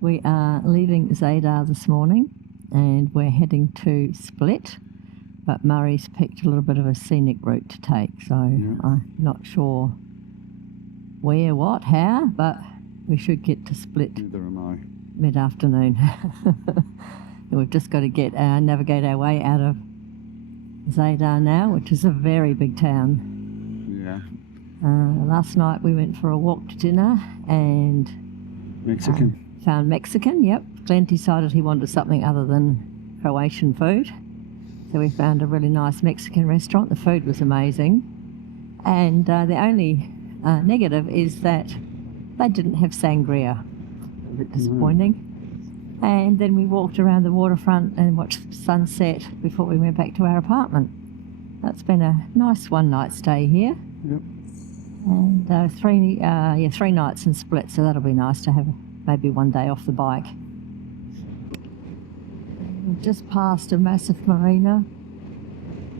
We are leaving Zadar this morning and we're heading to Split, but Murray's picked a little bit of a scenic route to take, so I'm not sure where, what, how, but we should get to Split. Neither am I. Mid-afternoon. We've just got to navigate our way out of Zadar now, which is a very big town. Yeah. Last night we went for a walk to dinner and found Mexican, yep. Glenn decided he wanted something other than Croatian food. So we found a really nice Mexican restaurant. The food was amazing. And the only negative is that they didn't have sangria. A bit disappointing. And then we walked around the waterfront and watched the sunset before we went back to our apartment. That's been a nice one-night stay here. Yep. And 3 nights in Split, so that'll be nice to have maybe one day off the bike. We've just passed a massive marina.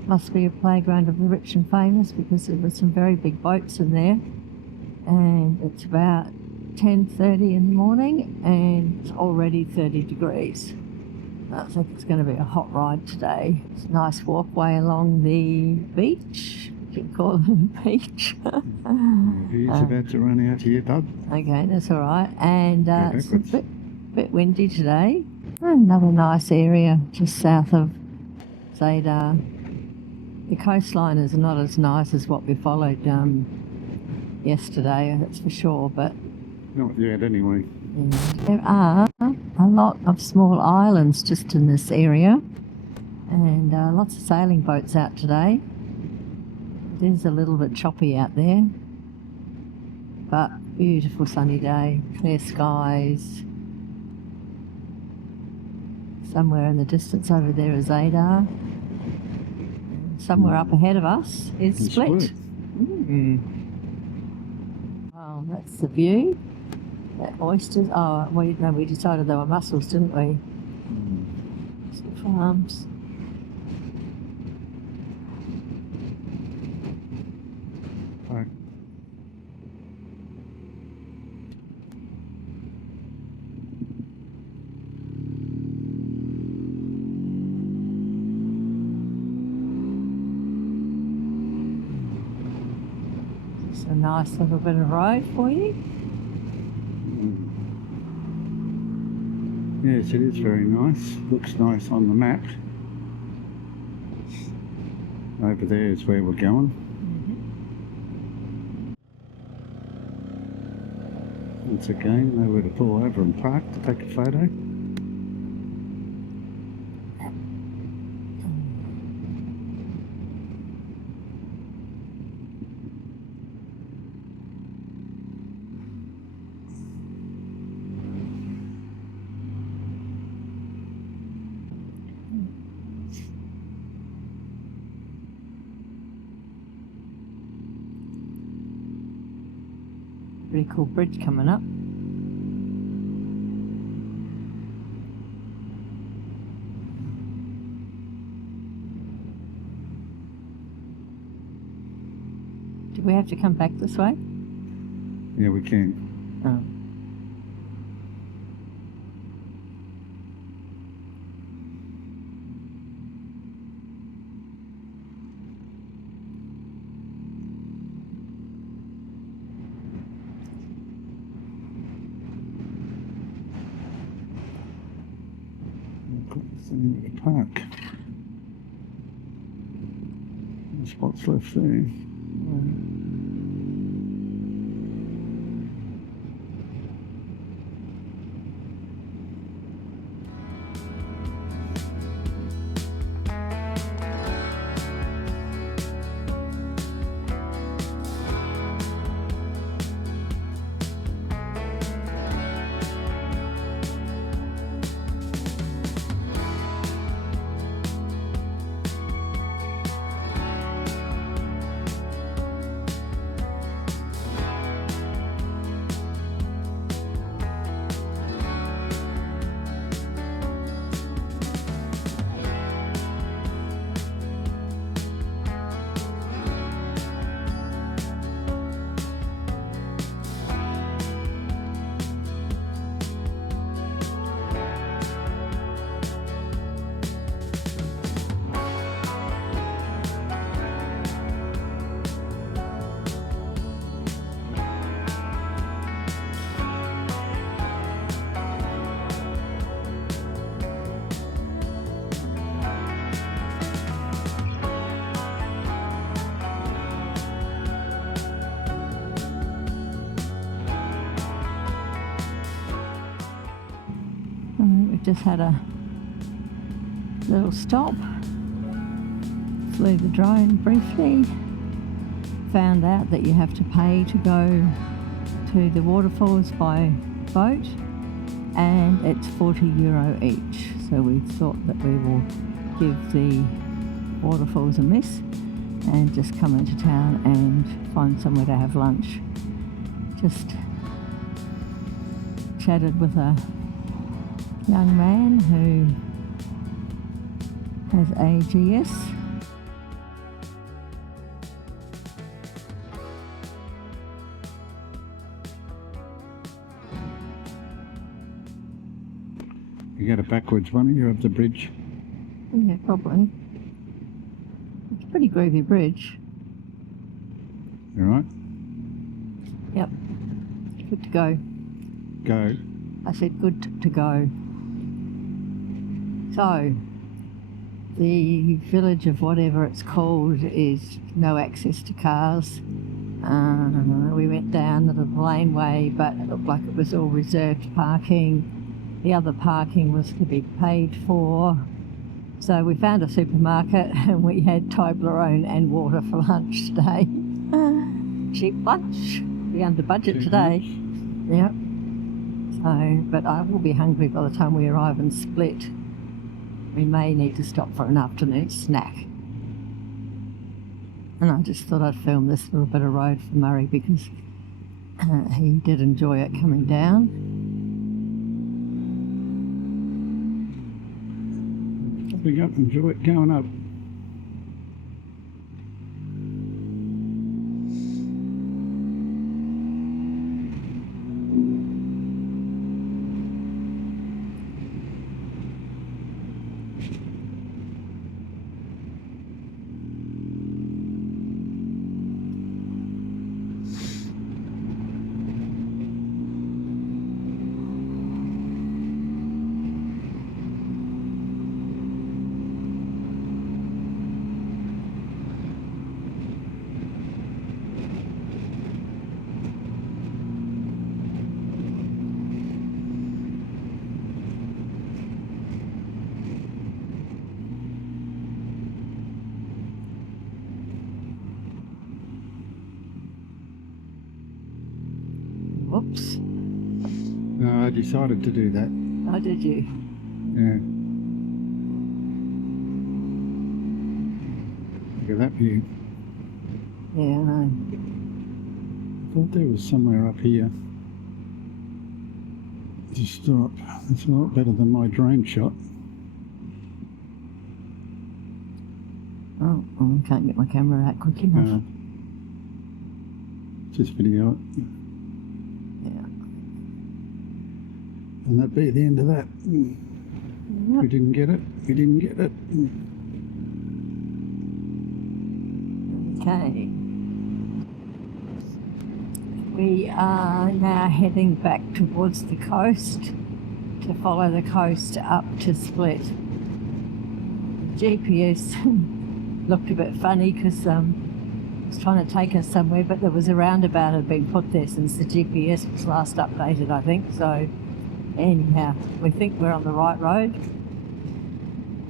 Must be a playground of the rich and famous because there were some very big boats in there. And it's about 10:30 in the morning and it's already 30 degrees. I think it's going to be a hot ride today. It's a nice walkway along the beach. You can call it a beach. He's about to run out here, Doug. Okay, that's all right. And it's a bit windy today. Another nice area just south of Zadar. The coastline is not as nice as what we followed yesterday, that's for sure, but not yet anyway. There are a lot of small islands just in this area and lots of sailing boats out today. It is a little bit choppy out there, but beautiful sunny day, clear skies. Somewhere in the distance over there is Zadar. Somewhere up ahead of us is Split. Oh, that's the view. That oysters. Oh, we decided they were mussels, didn't we? Some farms. Right. It's a nice little bit of road for you. Yes, it is very nice. Looks nice on the map. Over there is where we're going. Once again, nowhere to pull over and park to take a photo. Pretty cool bridge coming up. Do we have to come back this way? Yeah, we can. Oh. The park. No spots left there. just had a little stop, flew the drone briefly, found out that you have to pay to go to the waterfalls by boat, and it's €40 each. So we thought that we will give the waterfalls a miss and just come into town and find somewhere to have lunch. Just chatted with a young man who has AGS. You get a backwards one, you're up the bridge. Yeah, probably. It's a pretty groovy bridge. You alright? Yep. Good to go. Go. I said good to go. So, the village of whatever it's called is no access to cars. We went down the little laneway, but it looked like it was all reserved parking. The other parking was to be paid for. So we found a supermarket and we had Toblerone and water for lunch today. Cheap lunch. Be under budget today. Yep. So, but I will be hungry by the time we arrive in Split. We may need to stop for an afternoon snack. And I just thought I'd film this little bit of road for Murray because he did enjoy it coming down. Big up, enjoy it going up. Whoops. No, I decided to do that. Oh, did you? Yeah. Look at that view. Yeah, I know. Thought there was somewhere up here to stop. It's a lot better than my drone shot. Oh, I can't get my camera out quick enough. Just video it. Yeah. And that'd be the end of that. Yep. We didn't get it. We didn't get it. Okay. We are now heading back towards the coast to follow the coast up to Split. GPS looked a bit funny because it was trying to take us somewhere, but there was a roundabout had been put there since the GPS was last updated, I think. So anyhow, we think we're on the right road.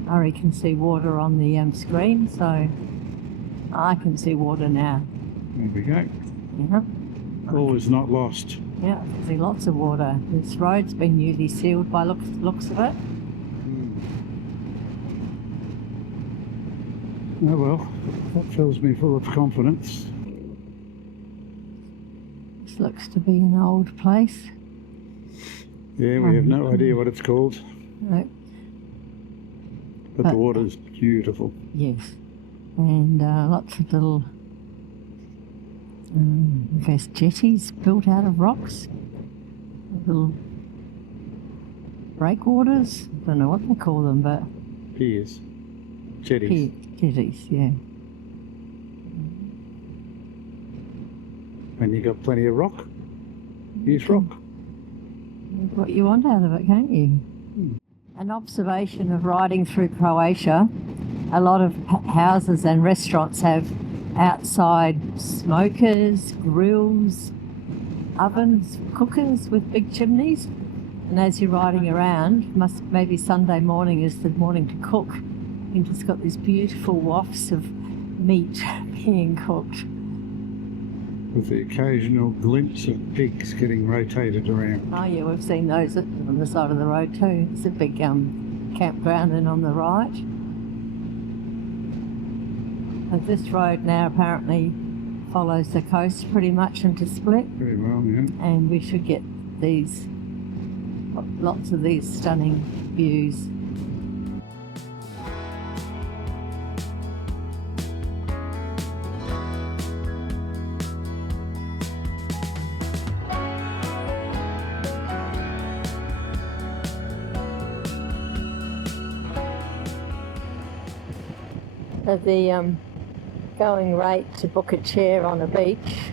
Murray can see water on the screen, so I can see water now. There we go. Yeah. All is not lost. Yeah, I can see lots of water. This road's been newly sealed by looks of it. Oh well, that fills me full of confidence. This looks to be an old place. Yeah, we have no idea what it's called, No. but the water's beautiful. Yes. And lots of little, I guess, jetties built out of rocks. Little breakwaters. I don't know what they call them, but Piers. Jetties. jetties, yeah. And you got plenty of rock. Use rock. That's what you want out of it, can't you? An observation of riding through Croatia, a lot of houses and restaurants have outside smokers, grills, ovens, cookers with big chimneys, And as you're riding around, maybe Sunday morning is the morning to cook. You just got these beautiful wafts of meat being cooked. With the occasional glimpse of pigs getting rotated around. Oh yeah, we've seen those on the side of the road too. It's a big campground then on the right. And this road now apparently follows the coast pretty much into Split. Very well, yeah. And we should get lots of these stunning views. The going rate to book a chair on a beach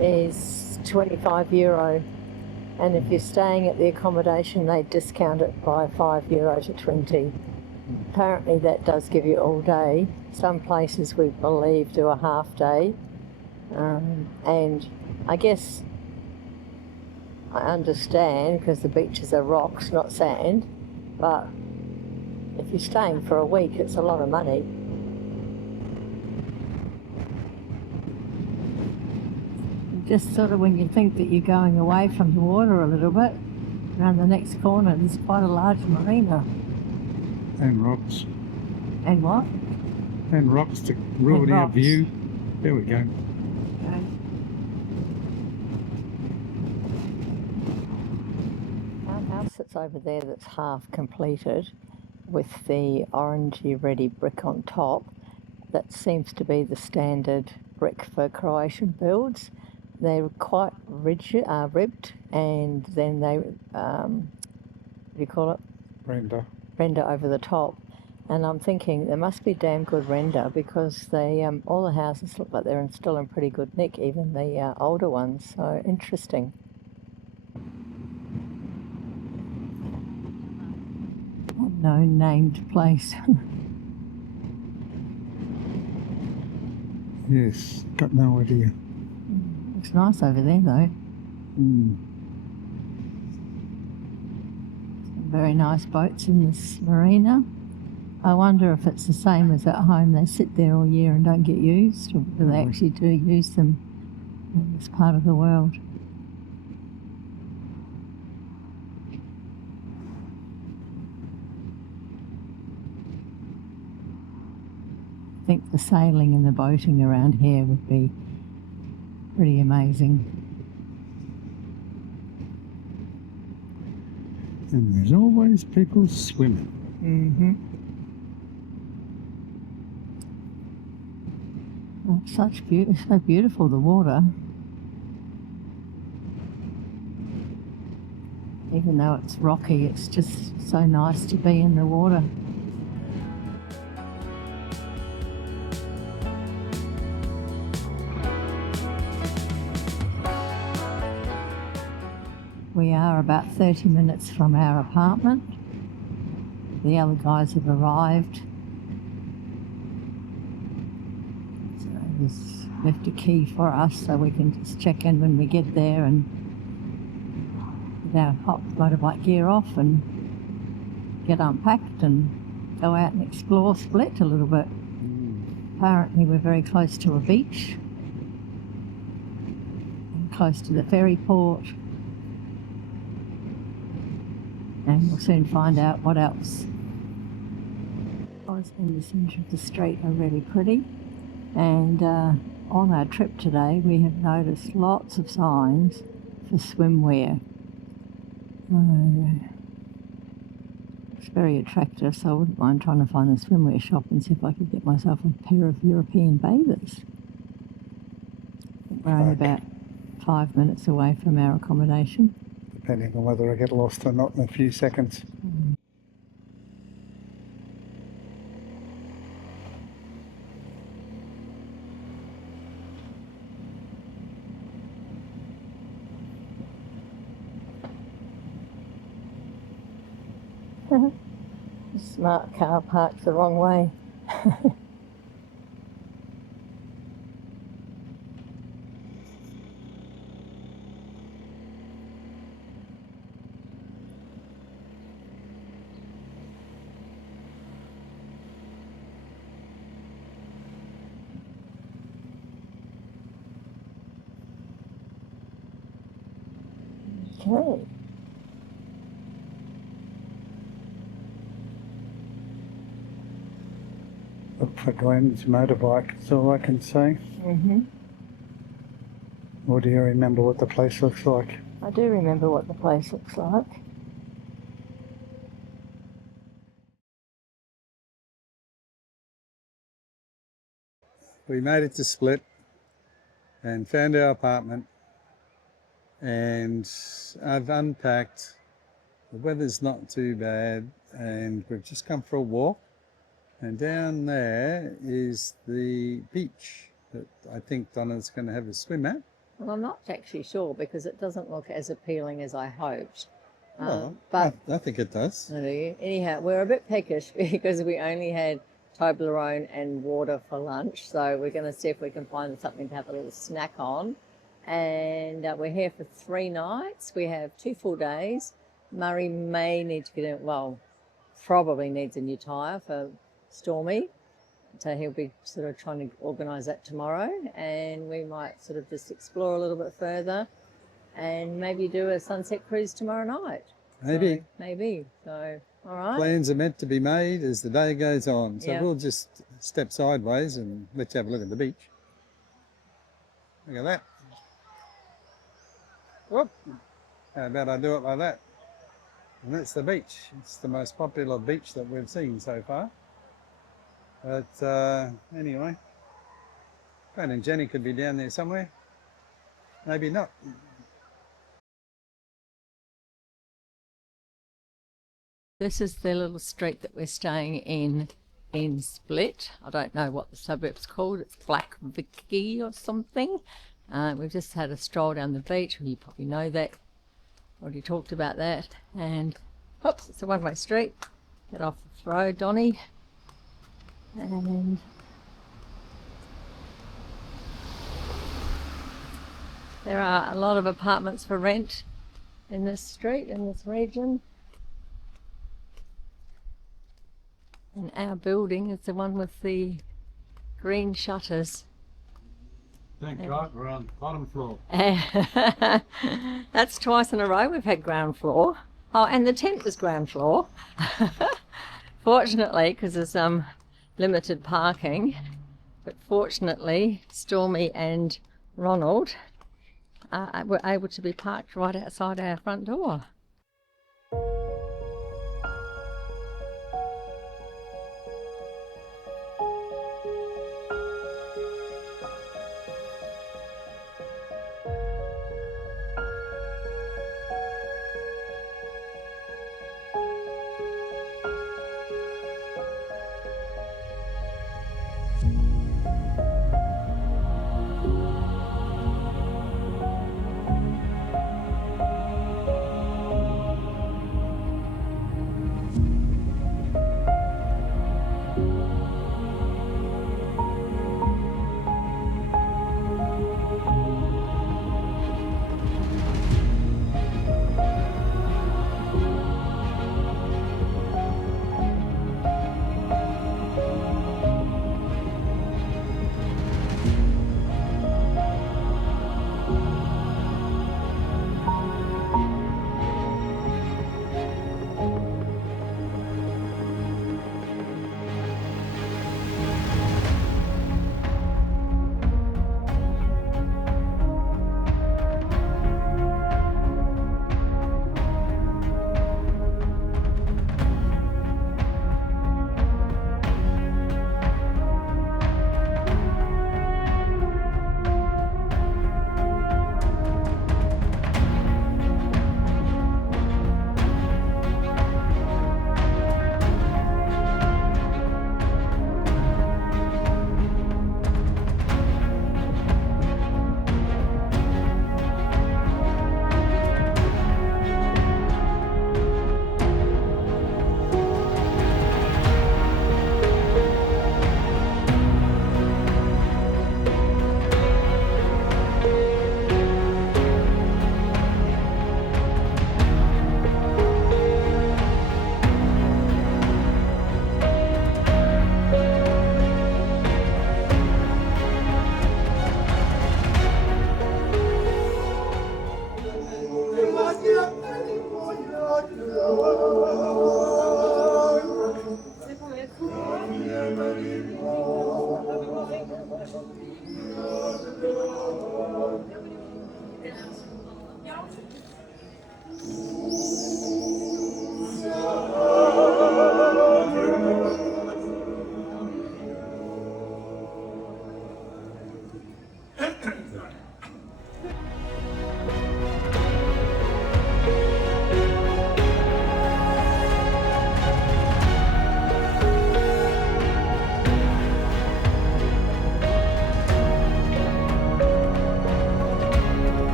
is €25, and if you're staying at the accommodation they discount it by €5 to 20. Apparently that does give you all day. Some places we believe do a half day, and I guess I understand because the beaches are rocks, not sand, but if you're staying for a week it's a lot of money. Just sort of when you think that you're going away from the water a little bit, around the next corner there's quite a large marina. And rocks. And what? And rocks to ruin our view. There we go. Okay. Our house that's over there that's half completed with the orangey reddy brick on top, that seems to be the standard brick for Croatian builds. They're quite ribbed, and then they, what do you call it? Render over the top. And I'm thinking there must be damn good render because they, all the houses look like they're still in pretty good nick, even the older ones. So interesting. Unknown named place. Yes, got no idea. Looks nice over there though. Some very nice boats in this marina. I wonder if it's the same as at home. They sit there all year and don't get used, or do they actually do use them in this part of the world? I think the sailing and the boating around here would be pretty amazing. And there's always people swimming. Oh, so beautiful, the water. Even though it's rocky, it's just so nice to be in the water. We are about 30 minutes from our apartment. The other guys have arrived. So he's left a key for us so we can just check in when we get there and get our hot motorbike gear off and get unpacked and go out and explore Split a little bit. Apparently we're very close to a beach and close to the ferry port. And we'll soon find out what else. Cars in the centre of the street are really pretty, and on our trip today we have noticed lots of signs for swimwear. It's very attractive, so I wouldn't mind trying to find a swimwear shop and see if I could get myself a pair of European bathers. We're only about 5 minutes away from our accommodation. Depending on whether I get lost or not in a few seconds. Smart car parked the wrong way. Okay. Look for Glenn's motorbike, that's all I can say. Or do you remember what the place looks like? I do remember what the place looks like. We made it to Split and found our apartment, and I've unpacked. The weather's not too bad, and we've just come for a walk, and down there is the beach that I think Donna's going to have a swim at. Well, I'm not actually sure because it doesn't look as appealing as I hoped. Well, But I think it does. anyhow, we're a bit peckish because we only had Toblerone and water for lunch. So we're going to see if we can find something to have a little snack on. And we're here for 3 nights. We have 2 full days. Murray may need to get in, well, probably needs a new tyre for Stormy. So he'll be sort of trying to organise that tomorrow, and we might sort of just explore a little bit further and maybe do a sunset cruise tomorrow night. Maybe. So, all right. Plans are meant to be made as the day goes on. So Yeah. we'll just step sideways and let you have a look at the beach. Look at that. Whoop. How about I do it like that? And that's the beach. It's the most popular beach that we've seen so far. But anyway, Fran and Jenny could be down there somewhere. Maybe not. This is the little street that we're staying in Split. I don't know what the suburb's called. It's Black Vicky or something. We've just had a stroll down the beach. You probably know that. Already talked about that. And oops, it's a one-way street. Get off the road, Donny. And there are a lot of apartments for rent in this street, in this region. And our building is the one with the green shutters. Thank God we're on the bottom floor. That's twice in a row we've had ground floor. Oh, and the tent was ground floor. Fortunately, because there's limited parking, but fortunately Stormy and Ronald were able to be parked right outside our front door.